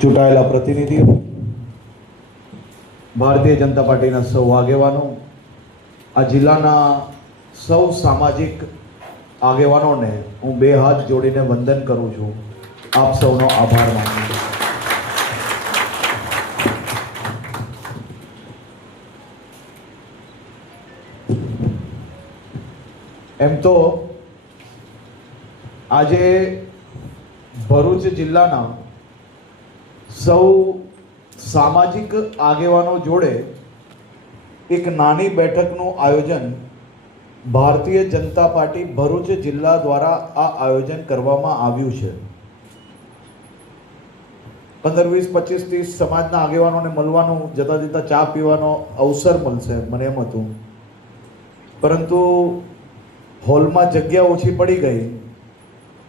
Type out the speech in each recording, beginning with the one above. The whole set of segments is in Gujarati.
ચૂંટાયેલા પ્રતિનિધિઓ, ભારતીય જનતા પાર્ટીના સૌ આગેવાનો, આ જિલ્લાના સૌ સામાજિક આગેવાનોને હું બે હાથ જોડીને વંદન કરું છું. આપ સૌનો આભાર માનું છું. એમ તો આજે ભરૂચ જિલ્લાના સૌ સામાજિક આગેવાનો જોડે એક નાની બેઠકનું આયોજન ભારતીય જનતા પાર્ટી ભરૂચ જિલ્લા દ્વારા આ આયોજન કરવામાં આવ્યું છે. 15, 20, 25, 30 સમાજના આગેવાનોને મળવાનું, જતા જતા ચા પીવાનો અવસર મળશે મને એમ હતું, પરંતુ હોલમાં જગ્યા ઓછી પડી ગઈ.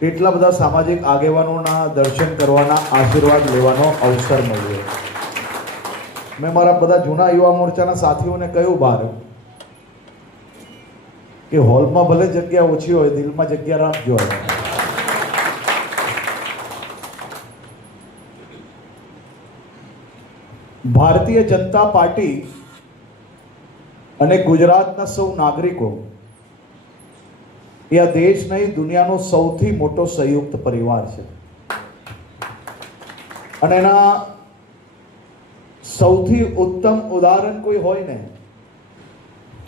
એટલા બધા સામાજિક આગેવાનોના દર્શન કરવાના, આશીર્વાદ લેવાનો અવસર મળ્યો. મેં મારા બધા જૂના યુવા મોરચાના સાથીઓને કહ્યું બહાર કે હોલમાં ભલે જગ્યા ઓછી હોય, દિલમાં જગ્યા રાખજો. ભારતીય જનતા પાર્ટી અને ગુજરાતના સૌ નાગરિકો એ આ દેશ નહીં, દુનિયાનો સૌથી મોટો સંયુક્ત પરિવાર છે. અને એના સૌથી ઉત્તમ ઉદાહરણ કોઈ હોય ને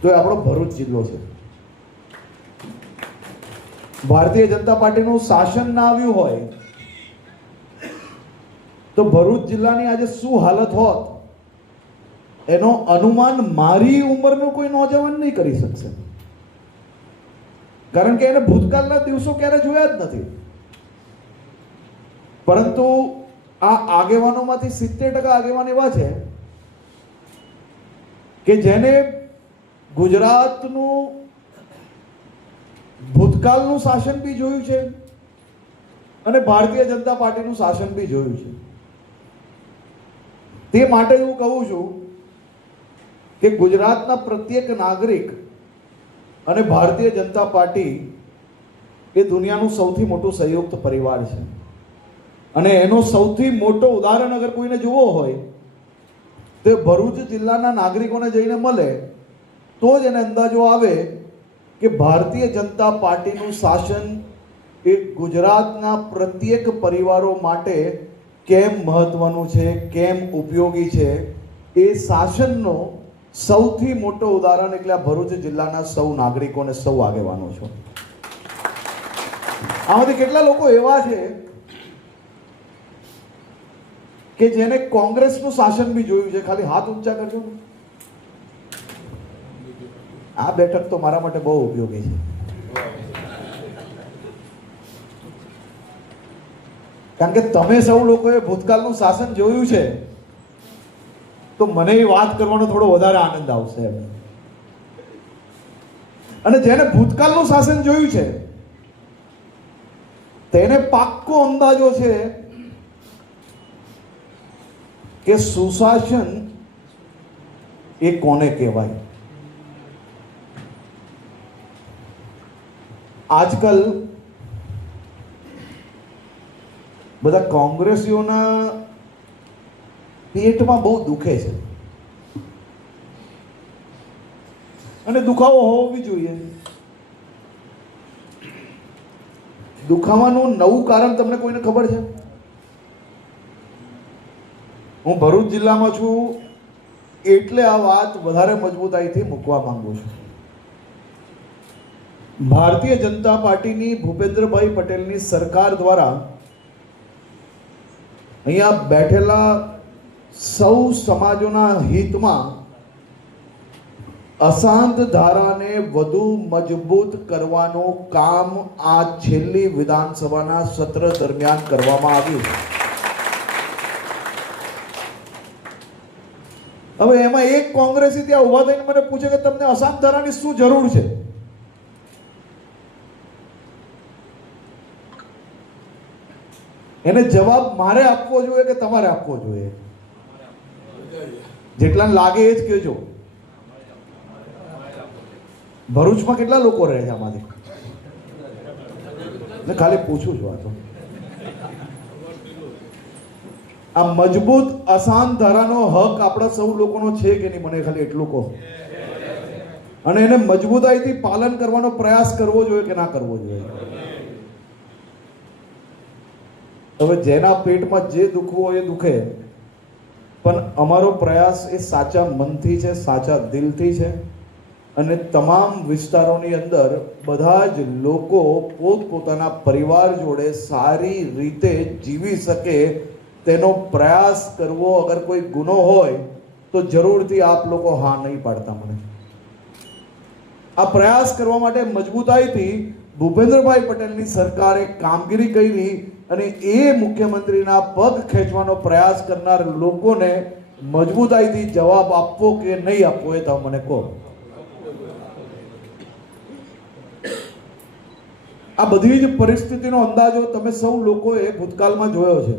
તો એ આપણો ભરૂચ જિલ્લો છે. ભારતીય જનતા પાર્ટીનું શાસન ના આવ્યું હોય તો ભરૂચ જિલ્લાની આજે શું હાલત હોત એનો અનુમાન મારી ઉંમરનો કોઈ નોજવાન નહીં કરી શકશે, કારણ કે એને ભૂતકાળના દિવસો ક્યારે જોયા જ નથી. પરંતુ આ આગેવાનોમાંથી 70% આગેવાન એવા છે કે જેને ગુજરાતનું ભૂતકાળનું શાસન બી જોયું છે અને ભારતીય જનતા પાર્ટીનું શાસન બી જોયું છે. તે માટે હું કહું છું કે ગુજરાતના પ્રત્યેક નાગરિક અને ભારતીય જનતા પાર્ટી એ દુનિયાનું સૌથી મોટું સંયુક્ત પરિવાર છે. અને એનો સૌથી મોટો ઉદાહરણ અગર કોઈને જોવો હોય તો ભરૂચ જિલ્લાના નાગરિકોને જઈને મળે તો જ એને અંદાજો આવે કે ભારતીય જનતા પાર્ટીનું શાસન એ ગુજરાતના પ્રત્યેક પરિવારો માટે કેમ મહત્વનું છે, કેમ ઉપયોગી છે. એ શાસનનો સૌથી મોટો ઉદાહરણ એટલે આ ભરૂચ જિલ્લાના સૌ નાગરિકો અને સૌ આગેવાનો છો. આમાંથી કેટલા લોકો એવા છે કે જેને કોંગ્રેસનું શાસન બી જોયું છે? ખાલી હાથ ઊંચા કરજો. આ બેઠક તો મારા માટે બહુ ઉપયોગી છે, કારણ કે તમે સૌ લોકોએ ભૂતકાળનું શાસન જોયું છે તો મને એ વાત કરવાનો થોડો વધારે આનંદ આવશે. અને જેને ભૂતકાળનું શાસન જોયું છે તેને પાક્કો અંદાજો છે કે સુશાસન એ કોને કહેવાય. આજકાલ બધા કોંગ્રેસીઓના પેટમાં બહુ દુખે છે અને દુખાવો હોવો બી જોઈએ. દુખાવાનું નવું કારણ તમને કોઈને ખબર છે? હું ભરૂચ જિલ્લામાં છું એટલે આ વાત વધારે મજબૂતાઈથી મૂકવા માંગુ છું. ભારતીય જનતા પાર્ટીની ભૂપેન્દ્રભાઈ પટેલની સરકાર દ્વારા અહીંયા બેઠેલા સૌ સમાજોના હિતમાં અશાંત ધારાને વધુ મજબૂત કરવાનું કામ આ છેલ્લી વિધાનસભાના સત્ર દરમિયાન કરવામાં આવ્યું. હવે એમાં એક કોંગ્રેસી ત્યાં ઉભા થઈને મને પૂછે કે તમને અશાંત ધારાની શું જરૂર છે? એને જવાબ મારે આપવો જોઈએ કે તમારે આપવો જોઈએ? જેટલાને લાગે એ જ કહેજો. ભરૂચમાં કેટલા લોકો રહે છે આમાંથી? ખાલી પૂછું છું. આ તો આ મજબૂત આસાન ધારાનો હક આપણા સૌ લોકોનો છે કે નહીં, મને ખાલી એટલું કહો. અને એને મજબૂતાઈથી પાલન કરવાનો પ્રયાસ કરવો જોઈએ કે ના કરવો જોઈએ. હવે જેના પેટમાં જે દુખવું હોય એ દુખે, પણ અમારો પ્રયાસ એ સાચા મનથી છે, સાચા દિલથી છે. અને તમામ વિસ્તારોની અંદર બધા જ લોકો પોતપોતાના પરિવાર જોડે સારી રીતે જીવી શકે તેનો પ્રયાસ કરવો. અગર કોઈ ગુનો હોય તો જરૂરથી આપ લોકો હા નહીં પાડતા મને. આ પ્રયાસ કરવા માટે મજબૂતાઈથી ભૂપેન્દ્રભાઈ પટેલની સરકારે કામગીરી કરી અને એ મુખ્યમંત્રીના પગ ખેંચવાનો પ્રયાસ કરનાર લોકોને મજબૂતાઈથી જવાબ આપવો કે નહીં આપવો એ તો મને કહો. આ બધી જ પરિસ્થિતિનો અંદાજો તમે સૌ લોકોએ ભૂતકાળમાં જોયો છે.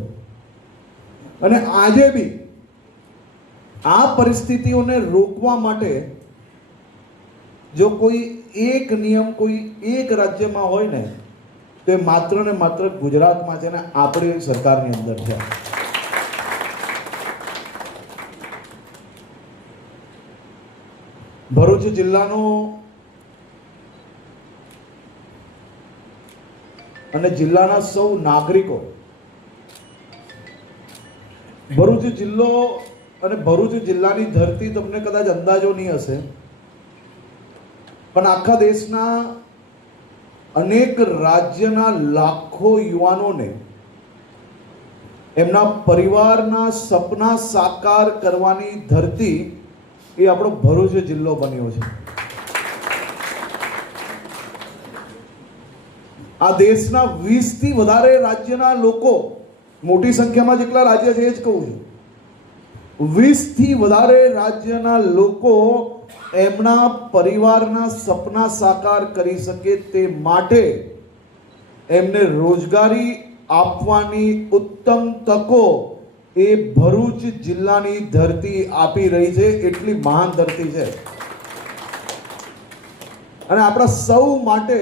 અને આજે બી આ પરિસ્થિતિઓને રોકવા માટે જો કોઈ એક નિયમ કોઈ એક રાજ્યમાં હોય ને તો એ માત્ર ને માત્ર ગુજરાતમાં છે ને આપણી સરકારની અંદર છે. ભરૂચ જિલ્લાનો અને જિલ્લાના સૌ નાગરિકો, ભરૂચ જિલ્લો અને ભરૂચ જિલ્લાની ધરતી તમને કદાચ અંદાજો નહીં હશે, પણ આખા દેશના અનેક રાજ્યના લાખો યુવાનોને એમના પરિવારના સપના સાકાર કરવાની ધરતી એ આપણો ભરૂચ જિલ્લો બન્યો છે. આ દેશના 20 થી વધારે રાજ્યના લોકો, મોટી સંખ્યામાં જેટલા રાજ્ય છે એ જ કહું છું, 20 થી વધારે રાજ્યના લોકો એમના પરિવારના સપના સાકાર કરી શકે તે માટે એમને રોજગારી આપવાની ઉત્તમ તકો એ ભરૂચ જિલ્લાની ધરતી આપી રહી છે. એટલી મહાન ધરતી છે. અને આપણા સૌ માટે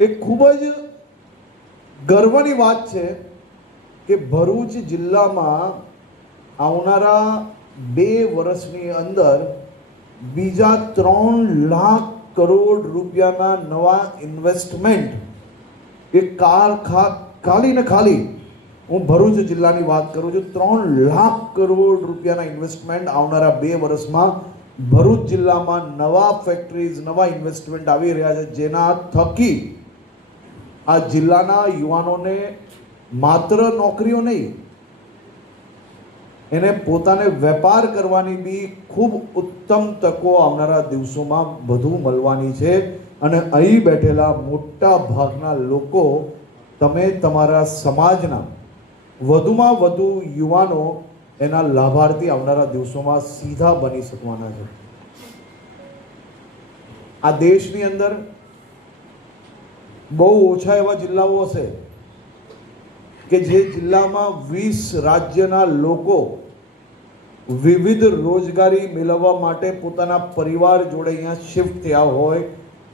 એ ખૂબ જ ગર્વની વાત છે કે ભરૂચ જિલ્લામાં આવનારા 2 વર્ષની અંદર બીજા 3 લાખ કરોડ રૂપિયાના નવા ઇન્વેસ્ટમેન્ટ એ ખાલી ને ખાલી હું ભરૂચ જિલ્લાની વાત કરું છું, 3 લાખ કરોડ રૂપિયાના ઇન્વેસ્ટમેન્ટ આવનારા 2 વર્ષમાં ભરૂચ જિલ્લામાં નવા ફેક્ટરીઝ, નવા ઇન્વેસ્ટમેન્ટ આવી રહ્યા છે, જેના થકી આ જિલ્લાના યુવાનોને માત્ર નોકરીઓ નહીં, એને પોતાને વેપાર કરવાની બી ખૂબ ઉત્તમ તકો આવનારા દિવસોમાં વધુ મળવાની છે. અને અહીં બેઠેલા મોટા ભાગના લોકો, તમે તમારા સમાજના વધુમાં વધુ યુવાનો એના લાભાર્થી આવનારા દિવસોમાં સીધા બની શકવાના છે. આ દેશની અંદર બહુ ઓછા એવા જિલ્લાઓ હશે કે જે જિલ્લામાં 20 રાજ્યના લોકો વિવિધ રોજગારી મેળવવા માટે પોતાના પરિવાર જોડે અહીંયા શિફ્ટ થયા હોય.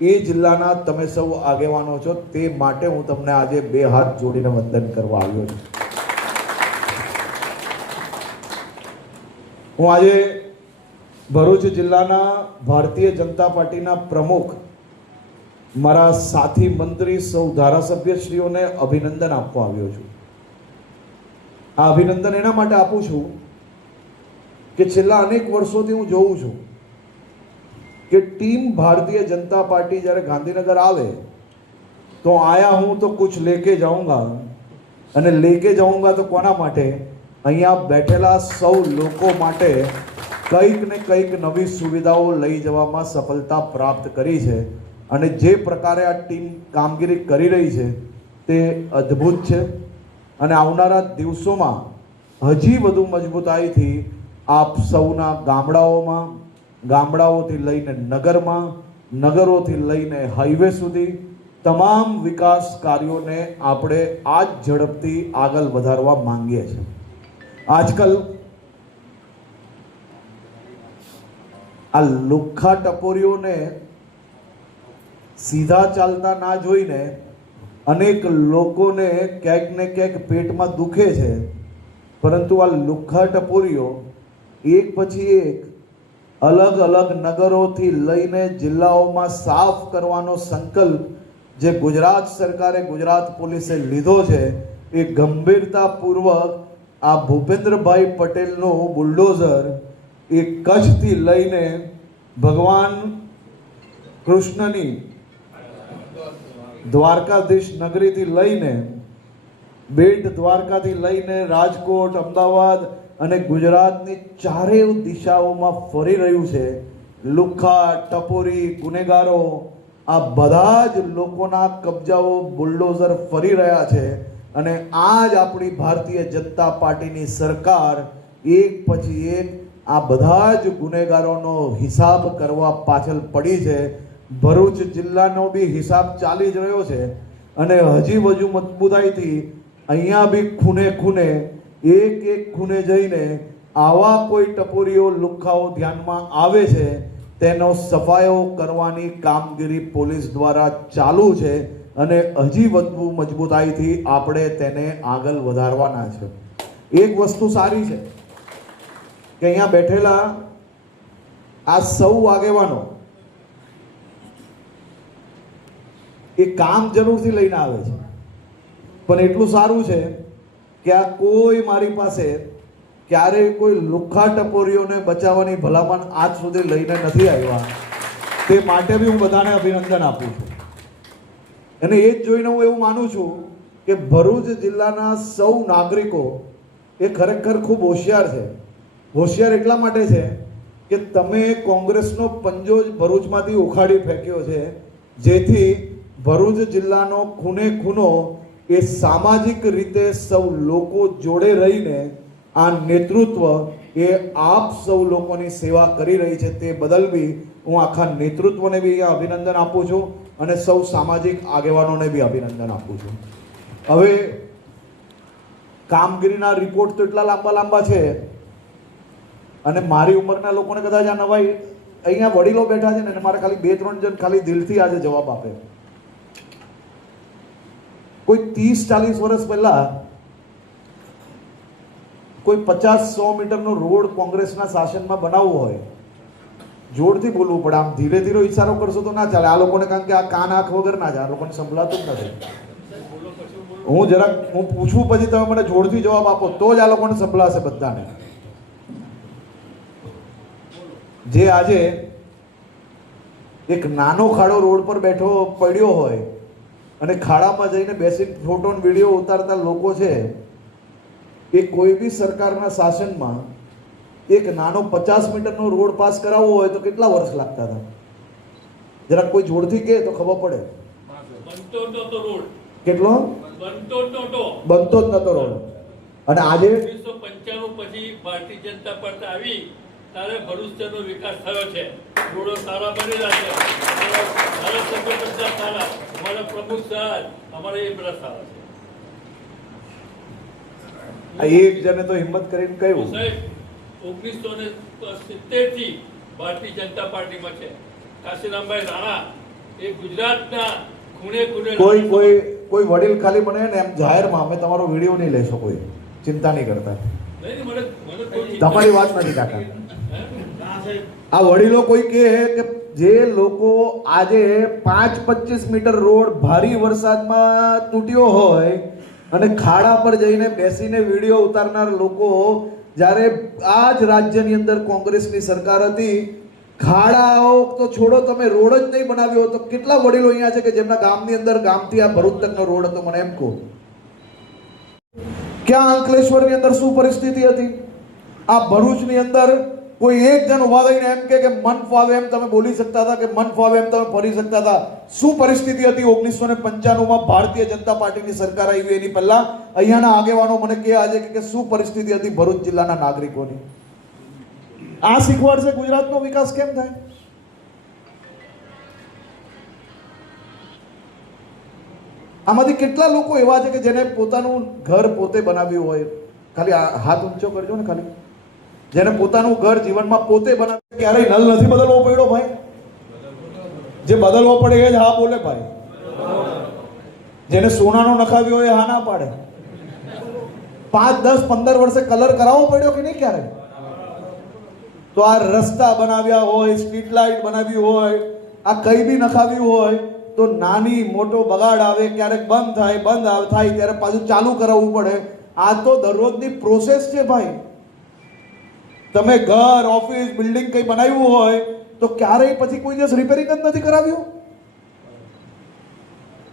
એ જિલ્લાના તમે સૌ આગેવાનો છો, તે માટે હું તમને આજે 2 હાથ જોડીને વંદન કરવા આવ્યો છું. હું આજે ભરૂચ જિલ્લાના ભારતીય જનતા પાર્ટીના પ્રમુખ, મારા સાથી મંત્રી, સૌ ધારાસભ્યશ્રીઓને અભિનંદન આપવા આવ્યો છું. આ અભિનંદન એના માટે આપું છું કે છેલ્લા અનેક વર્ષોથી હું જોઉં છું કે ટીમ ભારતીય જનતા પાર્ટી જ્યારે ગાંધીનગર આવે તો આયા હું તો કુછ લેકે જાઉંગા. અને લેકે જાઉંગા તો કોના માટે? અહીંયા બેઠેલા સૌ લોકો માટે કંઈક ને કંઈક નવી સુવિધાઓ લઈ જવામાં સફળતા પ્રાપ્ત કરી છે. અને જે પ્રકારે આ ટીમ કામગીરી કરી રહી છે તે અદ્ભુત છે. અને આવનારા દિવસોમાં હજી વધુ મજબૂતાઈથી આપ સૌના ગામડાઓમાં, ગામડાઓથી લઈને નગરમાં, નગરોથી લઈને હાઈવે સુધી તમામ વિકાસ કાર્યોને આપણે આ જ ઝડપથી આગળ વધારવા માંગીએ છીએ. આજકાલ આ લુખ્ખા ટપોરીઓને સીધા ચાલતા ના જોઈને અનેક લોકોને ક્યાંક ને ક્યાંક પેટમાં દુખે છે પરંતુ આ લુખ્ખા ટપોરીઓ એક પછી એક અલગ અલગ નગરોથી લઈને જિલ્લાઓમાં સાફ કરવાનો સંકલ્પ જે ગુજરાત સરકારે, ગુજરાત પોલીસે લીધો છે, એ ગંભીરતાપૂર્વક આ ભૂપેન્દ્રભાઈ પટેલનું બુલડોઝર એ કચ્છથી લઈને ભગવાન કૃષ્ણની દ્વારકાધીશ નગરીથી લઈને બેટ દ્વારકાથી લઈને રાજકોટ, અમદાવાદ અને ગુજરાતની ચારેય દિશાઓમાં ફરી રહ્યું છે. લુખ્ખા, ટપોરી, ગુનેગારો, આ બધા જ લોકોના કબજાઓ બુલડોઝર ફરી રહ્યા છે. અને આ જ આપણી ભારતીય જનતા પાર્ટીની સરકાર એક પછી એક આ બધા જ ગુનેગારોનો હિસાબ કરવા પાછળ પડી છે. ભરૂચ જિલ્લાનો બી હિસાબ ચાલી જ રહ્યો છે અને હજી વધુ મજબૂતાઈથી અહીંયા બી ખૂને ખૂને એક ખૂને જઈને આવા કોઈ ટપોરીઓ, લુખ્ખાઓ ધ્યાનમાં આવે છે તેનો સફાયો કરવાની કામગીરી પોલીસ દ્વારા ચાલુ છે અને હજી વધુ મજબૂતાઈથી આપણે તેને આગળ વધારવાના છે. એક વસ્તુ સારી છે કે અહીંયા બેઠેલા આ સૌ આગેવાનો એ કામ જરૂરથી લઈને આવે છે, પણ એટલું સારું છે કે આ કોઈ મારી પાસે ક્યારેય કોઈ લુખ્ખા ટપોરીઓને બચાવવાની ભલામણ આજ સુધી લઈને નથી આવ્યા. તે માટે બી હું બધાને અભિનંદન આપું છું. અને એ જ જોઈને હું એવું માનું છું કે ભરૂચ જિલ્લાના સૌ નાગરિકો એ ખરેખર ખૂબ હોશિયાર છે. હોશિયાર એટલા માટે છે કે તમે કોંગ્રેસનો પંજો જ ભરૂચમાંથી ઉખાડી ફેંક્યો છે, જેથી ભરૂચ જિલ્લાનો ખૂને ખૂનો એ સામાજિક રીતે સૌ લોકો જોડે રહીને આ નેતૃત્વ એ આપ સૌ લોકોની સેવા કરી રહી છે. તે બદલ બી હું આખા નેતૃત્વને બી અહીંયા અભિનંદન આપું છું અને સૌ સામાજિક આગેવાનોને બી અભિનંદન આપું છું. હવે કામગીરીના રિપોર્ટ તો એટલા લાંબા લાંબા છે અને મારી ઉંમરના લોકોને કદાચ આ નવાઈ, અહીંયા વડીલો બેઠા છે ને મારે ખાલી 2-3 જણ ખાલી દિલથી આજે જવાબ આપે. કોઈ 30-40 વર્ષ પહેલા કોઈ 50-100 મીટરનો રોડ કોંગ્રેસના શાસનમાં બનાવવો હોય, જોરથી બોલવું પડે. આમ ધીરે ધીરે ઈશારો કરશો તો ના ચાલે. આ લોકોને કારણ કે આ કાન આંખ વગર ના જાય, આ લોકોને સંભળાતું જ નથી. હું પૂછું પછી તમે મને જોરથી જવાબ આપો તો જ આ લોકોને સંભળાશે બધાને. જે આજે એક નાનો ખાડો રોડ પર બેઠો પડ્યો હોય અને ખાડામાં જઈને બેસીને ફોટો અને વિડીયો ઉતારતા લોકો છે, એ કોઈ બી સરકારના શાસનમાં એક નાનો 50 મીટરનો રોડ પાસ કરાવવો હોય તો કેટલા વર્ષ લાગતા હતા? જરાક કોઈ જોડથી કહે તો ખબર પડે. કેટલો બનતો જ નતો રોડ. અને આજે 1995 પછી ભારતીય જનતા પાર્ટી આવી ત્યારે ભરૂચનો વિકાસ થયો છે. રોડો સારા બનેલા છે, ધારાસભ્ય બધા સારા, અમારા પ્રમુખ સાહેબ, અમારા એ બધા સારા છે. એક જણે તો હિંમત કરીને કહ્યું સાહેબ 1970 થી ભારતીય જનતા પાર્ટીમાં છે. કાશીરામભાઈ રાણા એ ગુજરાતના ખૂણે ખૂણે કોઈ વડીલ ખાલી મને ને એમ જાહેરમાં અમે તમારો વિડીયો નહીં લેશો, કોઈ ચિંતા નહીં કરતા. તમારી વાત નથી કાકા. આ વડીલો કોઈ કહે કે જે લોકો આજે 5-25 મીટર રોડ ભારી વરસાદમાં તૂટ્યો હોય અને ખાડા પર જઈને બેસીને વિડીયો ઉતારનાર લોકો, જ્યારે આ જ રાજ્યની અંદર કોંગ્રેસની સરકાર હતી, ખાડાઓ તો છોડો, તમે રોડ જ નહીં બનાવ્યો તો કેટલા વડીલો અહીંયા છે કે જેમના ગામની અંદર ગામથી આ ભરૂચ તકનો રોડ હતો? મને એમ કહો, ક્યાં અંકલેશ્વરની અંદર શું પરિસ્થિતિ હતી? આ ભરૂચની અંદર કોઈ એક જણ ઉભા થઈને એમ કે મન ફાવે એમ તમે બોલી શકતા હતા, કે મન ફાવે એમ તમે ફરી શકતા હતા? શું પરિસ્થિતિ હતી 1995 ભારતીય જનતા પાર્ટીની સરકાર આવી એની પહેલા? અહીંયાના આગેવાનો મને કહે આજે કે શું પરિસ્થિતિ હતી ભરૂચ જિલ્લાના નાગરિકોની. આ શીખવાડશે ગુજરાતનો વિકાસ કેમ થાય. આમાંથી કેટલા લોકો એવા છે કે જેને પોતાનું ઘર પોતે બનાવ્યું હોય? ખાલી હાથ ઊંચો કરજો ને. ખાલી જેને પોતાનું ઘર જીવનમાં પોતે બનાવ્યું, ક્યારેય નલ નથી બદલવો પડ્યો ભાઈ? જે બદલવો પડે એ જ હા બોલે ભાઈ. જેને સોનાનો નખાવ્યો હોય એ હા ના પાડે. 5, 10, 15 વર્ષે કલર કરાવવો પડ્યો કે નહીં ક્યારે? તો આ રસ્તા બનાવ્યા હોય, સ્ટ્રીટ લાઇટ બનાવી હોય, આ કઈ બી નખાવ્યું હોય તો નાની મોટો બગાડ આવે, ક્યારેક બંધ થાય ત્યારે પાછું ચાલુ કરાવવું પડે. આ તો દરરોજની પ્રોસેસ છે ભાઈ. તમે ઘર, ઓફિસ, બિલ્ડિંગ કઈ બનાવ્યું હોય તો ક્યારેય પછી કોઈ દિવસ રિપેરિંગ જ નથી કરાવ્યું?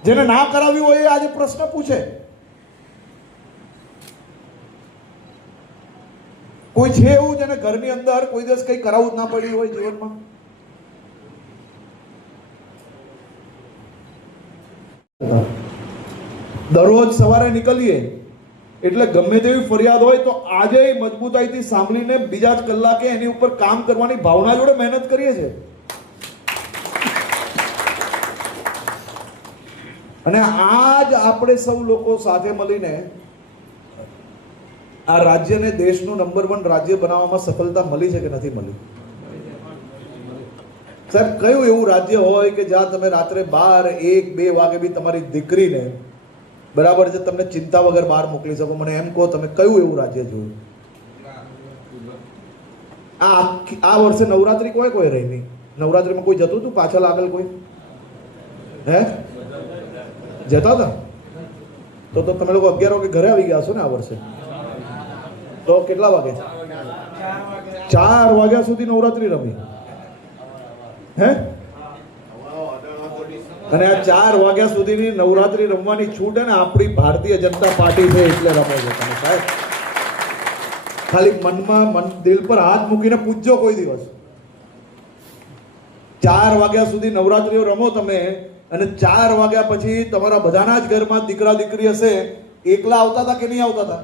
જેને ના કરાવ્યું હોય એ આજે પ્રશ્ન પૂછે. કોઈ છે એવું જેને ઘરની અંદર કોઈ દિવસ કઈ કરાવવું જ ના પડ્યું હોય જીવનમાં? દરરોજ સવારે નીકળીએ એટલે ગમે તેવી ફરિયાદ હોય તો આજે મજબૂતાઈથી સાંભળીને બીજા જ કલાકે એની ઉપર કામ કરવાની ભાવના જોડે મહેનત કરીએ છીએ. અને આજ આપણે સૌ લોકો સાથે મળીને આ રાજ્યને દેશનું નંબર 1 રાજ્ય બનાવવામાં સફળતા મળી છે કે નથી મળી? સાહેબ, કયું એવું રાજ્ય હોય કે જ્યાં તમે રાત્રે 12, 1, 2 વાગે બી તમારી દીકરીને બરાબર છે તમને ચિંતા વગર બહાર મોકલી શકો? મને એમ કહો, તમે કયું એવું રાજ્ય જોયું? આ વર્ષે નવરાત્રી કોઈ રહી નહીં. નવરાત્રીમાં કોઈ જતું હતું પાછળ આગળ? કોઈ હે જતા હતા? તો તમે લોકો 11 વાગે ઘરે આવી ગયા છો ને આ વર્ષે? તો કેટલા વાગે? 4 વાગ્યા સુધી નવરાત્રી રમી. હે? અને આ 4 વાગ્યા સુધીની નવરાત્રી રમવાની છૂટ ને આપણી ભારતીય જનતા પાર્ટી છે એટલે રમો છો તમે સાહેબ. ખાલી મનમાં દિલ પર હાથ મૂકીને પૂછજો કોઈ દિવસ. 4 વાગ્યા સુધી નવરાત્રીઓ રમો તમે અને 4 વાગ્યા પછી તમારા બધાના જ ઘરમાં દીકરા દીકરી હશે, એકલા આવતા હતા કે નહીં આવતા હતા?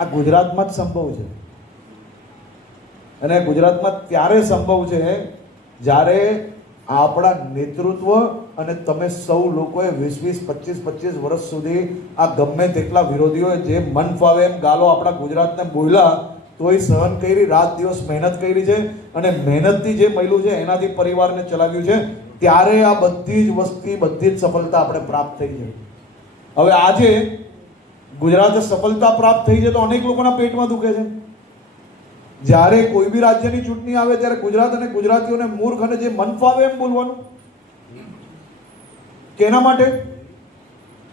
આ ગુજરાતમાં જ સંભવ છે. અને ગુજરાતમાં ત્યારે સંભવ છે જ્યારે આપણા નેતૃત્વ અને તમે સૌ લોકોએ 20, 25 વર્ષ સુધી આ ગમે તેટલા વિરોધીઓએ જે મન ફાવે એમ ગાલો આપણા ગુજરાતને બોલ્યા તોય સહન કરી, રાત દિવસ મહેનત કરી છે અને મહેનતથી જે મળ્યું છે એનાથી પરિવારને ચલાવ્યું છે. ત્યારે આ બધી જ વસ્તી, બધી જ સફળતા આપણે પ્રાપ્ત થઈ છે. હવે આજે ગુજરાતે સફળતા પ્રાપ્ત થઈ છે તો અનેક લોકોના પેટમાં દુખે છે. જ્યારે કોઈ બી રાજ્યની ચૂંટણી આવે ત્યારે ગુજરાત અને ગુજરાતીઓને મૂર્ખ અને જે મન ફાવે એમ બોલવાનું. કેના માટે?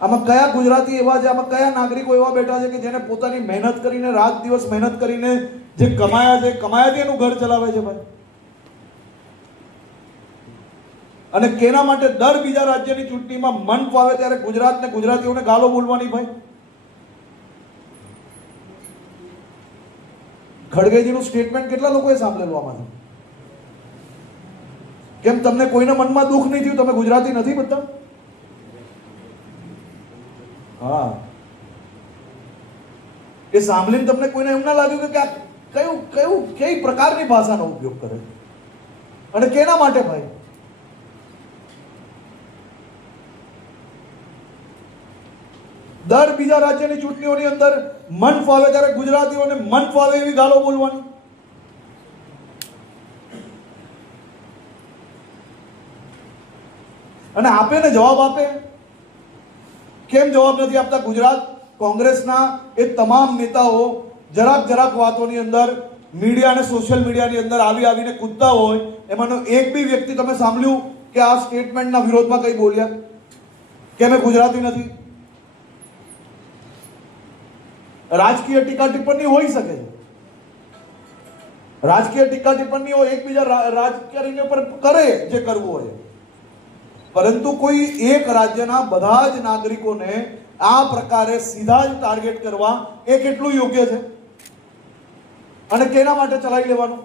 આમાં કયા ગુજરાતી એવા છે, આમાં કયા નાગરિકો એવા બેઠા છે કે જેને પોતાની મહેનત કરીને, રાત દિવસ મહેનત કરીને જે કમાયાથી એનું ઘર ચલાવે છે ભાઈ? અને કેના માટે દર બીજા રાજ્યની ચૂંટણીમાં મન ફાવે ત્યારે ગુજરાતને, ગુજરાતીઓને ગાલો બોલવાની ભાઈ? ખડગેજીનું સ્ટેટમેન્ટ કેટલા લોકોએ સાંભળેલું આમાંથી? કેમ તમને કોઈના મનમાં દુઃખ નહીં થયું? તમે ગુજરાતી નથી બધા? હા, એ સાંભળીને તમને કોઈને એમ ના લાગ્યું કે કઈ પ્રકારની ભાષાનો ઉપયોગ કરે અને કેના માટે ભાઈ? દર બીજા રાજ્યની ચૂંટણીઓની અંદર મન ફાવે ત્યારે ગુજરાતીઓને મન ફાવે એવી ગાલો બોલવાની. અને આપે ને જવાબ આપે. કેમ જવાબ નથી આપતા? ગુજરાત કોંગ્રેસના એ તમામ નેતાઓ જરાક વાતોની અંદર મીડિયા અને સોશિયલ મીડિયાની અંદર આવીને કૂદતા હોય. એમાંનો એક બી વ્યક્તિ તમે સાંભળ્યું કે આ સ્ટેટમેન્ટના વિરોધમાં કઈ બોલ્યા કે અમે ગુજરાતી નથી? રાજકીય ટીકા ટિપ્પણી હોઈ શકે છે. રાજકીય ટીકા ટિપ્પણીઓ એકબીજા રાજકારણીઓ પર કરે જે કરવું હોય, પરંતુ કોઈ એક રાજ્યના બધા જ નાગરિકોને આ પ્રકારે સીધા જ ટાર્ગેટ કરવા એ કેટલું યોગ્ય છે? અને કેના માટે ચલાવી લેવાનું?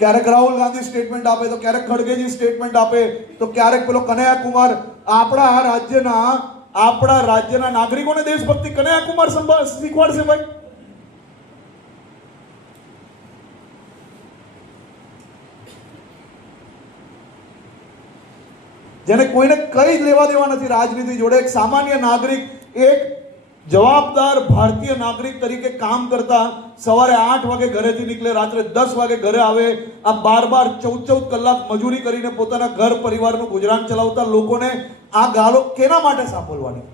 ક્યારેક રાહુલ ગાંધી સ્ટેટમેન્ટ આપે તો ક્યારેક ખડગેજી સ્ટેટમેન્ટ આપે તો ક્યારેક પેલો કનૈયા કુમાર આપણા રાજ્યના નાગરિકોને દેશભક્તિ કનૈયા કુમાર શીખવાડશે ભાઈ? જેને કોઈને કઈ લેવા દેવા નથી રાજનીતિ જોડે. એક સામાન્ય નાગરિક, એક જવાબદાર ભારતીય નાગરિક તરીકે કામ કરતા, સવારે 8 વાગે ઘરેથી નીકળે, રાત્રે 10 વાગે ઘરે આવે, આ 12-12 14 કલાક મજૂરી કરીને પોતાના ઘર પરિવારનું ગુજરાન ચલાવતા લોકોને આ ગાળો કેના માટે સાંભળવાની?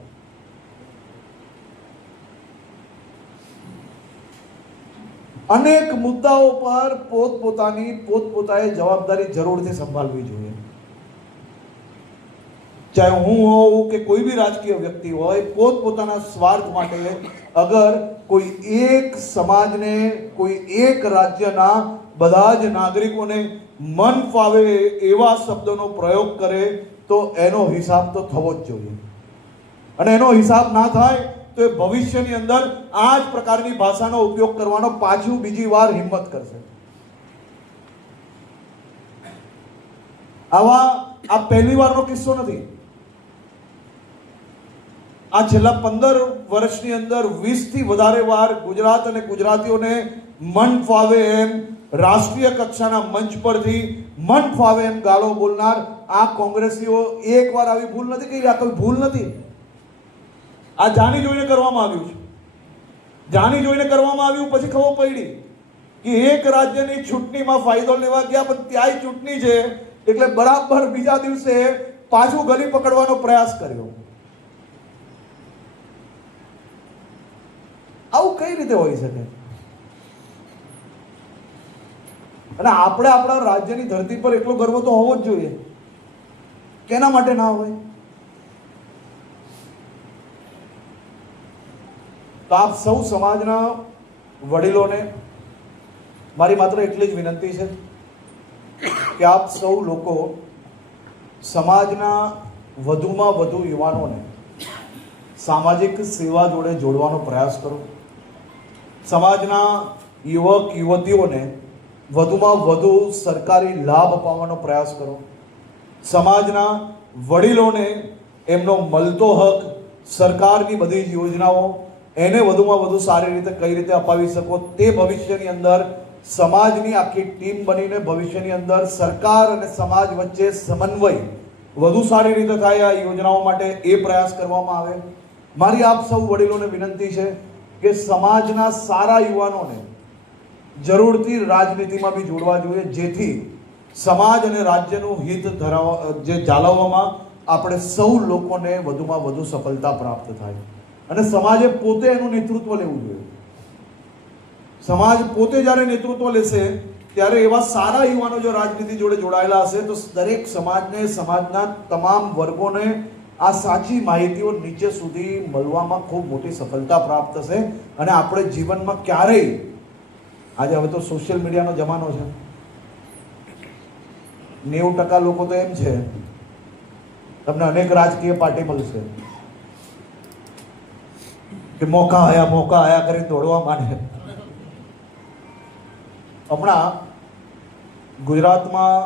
અનેક મુદ્દાઓ પર પોતપોતાએ જવાબદારી જરૂરથી સંભાળવી જોઈએ. ચાહે હું હોઉં કે કોઈ બી રાજકીય વ્યક્તિ હોય, પોતપોતાના સ્વાર્થ માટે અગર કોઈ એક સમાજને, કોઈ એક રાજ્યના બધા જ નાગરિકોને મન ફાવે એવા શબ્દોનો પ્રયોગ કરે તો એનો હિસાબ તો થવો જ જોઈએ. અને એનો હિસાબ ના થાય તો એ ભવિષ્યની અંદર આ જ પ્રકારની ભાષાનો ઉપયોગ કરવાનો પાછું બીજી વાર હિંમત કરશે. આ પહેલી વારનો કિસ્સો નથી. આ છેલ્લા 15 વર્ષની અંદર 20 થી વધારે વાર ગુજરાત અને ગુજરાતીઓને મન ફાવે એમ રાષ્ટ્રીય કક્ષાના મંચ પરથી મન ફાવે એમ ગાળો બોલનાર આ કોંગ્રેસીઓ એકવાર આવી ભૂલ નથી કરી. આ કોઈ ભૂલ નથી. આ જાણી જોઈને કરવામાં આવ્યું છે. જાણી જોઈને કરવામાં આવ્યું. પછી ખબર પડી કે એક રાજ્યની ચૂંટણીમાં ફાયદો લેવા ગયા, પણ ત્યાંય ચૂંટણી છે એટલે બરાબર બીજા દિવસે પાછું ગલી પકડવાનો પ્રયાસ કર્યો. આવું કઈ રીતે હોઈ શકે? અને આપણે આપણા રાજ્યની ધરતી પર એટલો ગર્વ તો હોવો જ જોઈએ. કેના માટે ના હોય? તો આપ સૌ સમાજના વડીલોને મારી માત્ર એટલી જ વિનંતી છે કે આપ સૌ લોકો સમાજના વધુમાં વધુ યુવાનોને સામાજિક સેવા જોડે જોડવાનો પ્રયાસ કરો. સમાજના યુવક યુવતીઓને વધુમાં વધુ સરકારી લાભ અપાવવાનો પ્રયાસ કરો. સમાજના વડીલોને એમનો મળતો હક, સરકારની બધી જ યોજનાઓ એને વધુમાં વધુ સારી રીતે કઈ રીતે અપાવી શકો તે ભવિષ્યની અંદર સમાજની આખી ટીમ બનીને ભવિષ્યની અંદર સરકાર અને સમાજ વચ્ચે સમન્વય વધુ સારી રીતે થાય આ યોજનાઓ માટે એ પ્રયાસ કરવામાં આવે. મારી આપ સૌ વડીલોને વિનંતી છે કે સમાજના સારા યુવાનોને જરૂરથી રાજનીતિમાં બી જોડવા જોઈએ, જેથી સમાજ અને રાજ્યનું હિત જાળવવામાં આપણે સૌ લોકોને વધુમાં વધુ સફળતા પ્રાપ્ત થાય. અને સમાજે પોતે એનું નેતૃત્વ લેવું જોઈએ. સમાજ પોતે જ્યારે નેતૃત્વ લેશે ત્યારે એવા સારા યુવાનો જો રાજનીતિ જોડે જોડાયેલા હશે તો દરેક સમાજને, સમાજના તમામ વર્ગોને આ સાચી માહિતીઓ નીચે સુધી મળવામાં ખૂબ મોટી સફળતા પ્રાપ્ત થશે. અને આપણે જીવનમાં ક્યારેય, આજે હવે તો સોશિયલ મીડિયાનો જમાનો છે, 90% લોકો તો એમ છે, તમને અનેક રાજકીય પાર્ટી મળશે કે મોકા આયા કરી દોડવા માંડે. હમણાં ગુજરાતમાં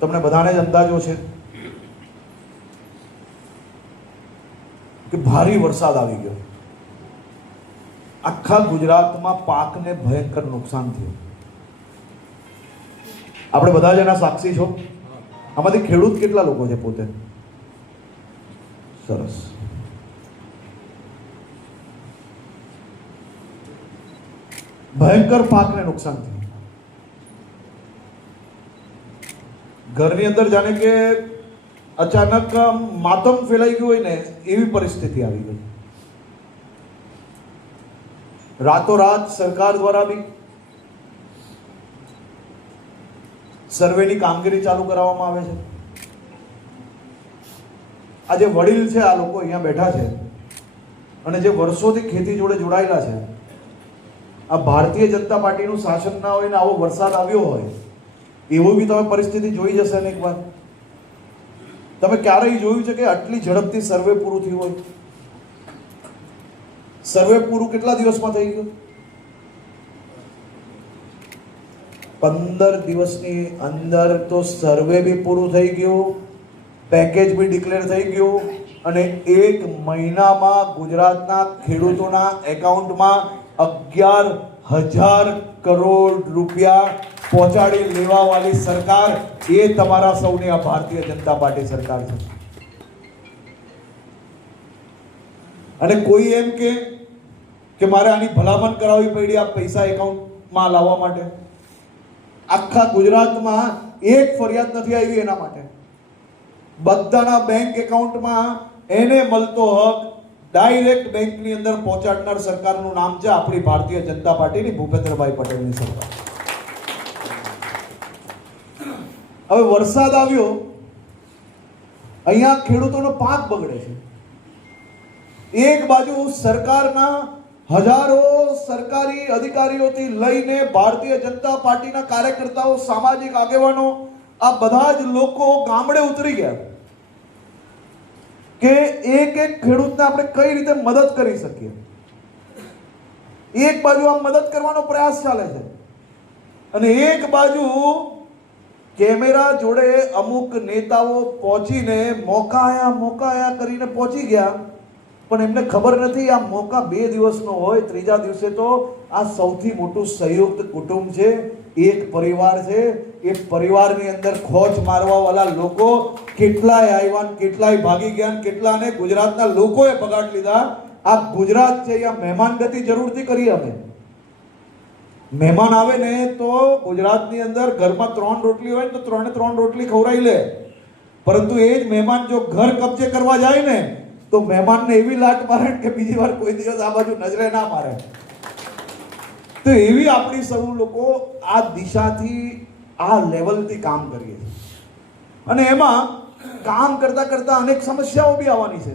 તમને બધાને જ અંદાજો છે કે ભારે વરસાદ આવી ગયો. આખા ગુજરાતમાં પાકને ભયંકર નુકસાન થયું. આપણે બધા જ એના સાક્ષી છો. આમાંથી ખેડૂત કેટલા લોકો છે પોતે? સરસ. ભયંકર પાકને નુકસાન થયું. ઘરની અંદર જાણે કે અચાનક માતમ ફેલાઈ ગયું હોય ને એવી પરિસ્થિતિ આવી ગઈ. રાતોરાત સરકાર દ્વારા બી સર્વેની કામગીરી ચાલુ કરાવવામાં આવે છે. આ જે વડીલ છે, આ લોકો અહીંયા બેઠા છે અને જે વર્ષોથી ખેતી જોડે જોડાયેલા છે, આ ભારતીય જનતા પાર્ટીનું શાસન ના હોય ને આવો વરસાદ આવ્યો હોય એવું બી તમે પરિસ્થિતિ જોઈ જશે ને એકવાર. તમે ક્યારેય જોયું છે કે આટલી ઝડપથી સર્વે પૂરું થયું હોય? સર્વે પૂરું કેટલા દિવસમાં થઈ ગયું? 15 દિવસની અંદર તો સર્વે બી પૂરું થઈ ગયું, પેકેજ બી ડિક્લેર થઈ ગયું અને 1 મહિનામાં ગુજરાતના ખેડૂતોના એકાઉન્ટમાં 11,000 કરોડ રૂપિયા પહોંચાડી લેવા વાળી સરકાર એ તમારા સૌની આ ભારતીય જનતા પાર્ટી સરકાર છે. અને કોઈ એમ કે મારે આની ભલામણ કરાવવી પડી આ પૈસા એકાઉન્ટમાં લાવવા માટે. આખા ગુજરાતમાં એક ફરિયાદ નથી આવી એના માટે. બધાના બેંક એકાઉન્ટમાં એને મળતો હક ડાયરેક્ટ બેંકની અંદર પહોંચાડનાર સરકારનું નામ છે આપણી ભારતીય જનતા પાર્ટીની ભૂપેન્દ્રભાઈ પટેલની સરકાર. હવે વરસાદ આવ્યો, અહીંયા ખેડૂતોનો પાક બગડે છે. એક બાજુ સરકારના હજારો સરકારી અધિકારીઓથી લઈને ભારતીય જનતા પાર્ટીના કાર્યકર્તાઓ, સામાજિક આગેવાનો, આ બધા જ લોકો ગામડે ઉતરી ગયા કે એક ખેડૂતને આપણે કઈ રીતે મદદ કરી શકીએ. એક બાજુ આ મદદ કરવાનો પ્રયાસ ચાલે છે અને એક બાજુ કેમેરા જોડે અમુક નેતાઓ પહોંચીને મોકાયા કરીને પહોંચી ગયા, પણ એમને ખબર નથી આ મોકા 2 દિવસનો હોય, ત્રીજા દિવસે તો આ સૌથી મોટું સંયુક્ત કુટુંબ છે, એક પરિવાર છે. એ પરિવારની અંદર ખોચ મારવા વાળા લોકો કેટલાય આવ્યા, કેટલાય ભાગી ગયા, કેટલાને ગુજરાતના લોકોએ ભગાડી લીધા. આ ગુજરાત છે, આ મહેમાનગતિ જરૂરથી કરીએ અમે. મહેમાન આવે ને તો ગુજરાતની અંદર ઘરમાં 3 રોટલી હોય ને તો 3 રોટલી ખવડાવી લે, પરંતુ એ જ મહેમાન જો ઘર કબજે કરવા જાય ને તો મહેમાનને એવી લાટ મારે કે બીજી વાર કોઈ દિવસ આ બાજુ નજરે ના મારે. તો એવી આપણી સૌ લોકો આ દિશાથી, આ લેવલથી કામ કરીએ છીએ અને એમાં કામ કરતા કરતા અનેક સમસ્યાઓ બી આવવાની છે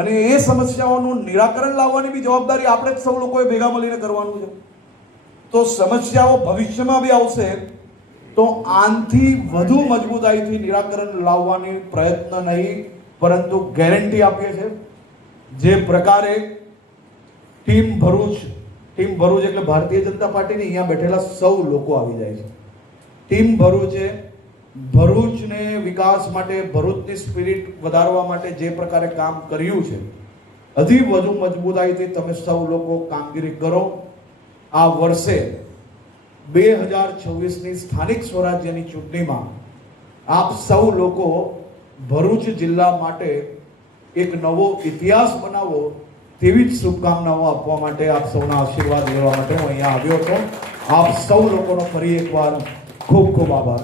અને એ સમસ્યાઓનું નિરાકરણ લાવવાની બી જવાબદારી આપણે જ સૌ લોકોએ ભેગા મળીને કરવાનું છે. તો સમસ્યાઓ ભવિષ્યમાં બી આવશે તો આનાથી વધુ મજબૂતાઈથી નિરાકરણ લાવવાની પ્રયત્ન નહીં, પરંતુ ગેરંટી આપીએ છીએ જે પ્રકારે ટીમ ભરૂચ એટલે ભારતીય જનતા પાર્ટીની અહીંયા બેઠેલા સૌ લોકો આવી જાય છે. ટીમ ભરૂચે ભરૂચને વિકાસ માટે, ભરૂચની સ્પિરિટ વધારવા માટે જે પ્રકારે કામ કર્યું છે, હજી વધુ મજબૂતાઈથી તમે સૌ લોકો કામગીરી કરો. આ વર્ષે 2026ની સ્થાનિક સ્વરાજ્યની ચૂંટણીમાં આપ સૌ લોકો ભરૂચ જિલ્લા માટે એક નવો ઇતિહાસ બનાવો તેવી જ શુભકામનાઓ આપવા માટે, આપ સૌના આશીર્વાદ લેવા માટે હું અહીંયા આવ્યો હતો. આપ સૌ લોકોનો ફરી એકવાર ખૂબ ખૂબ આભાર.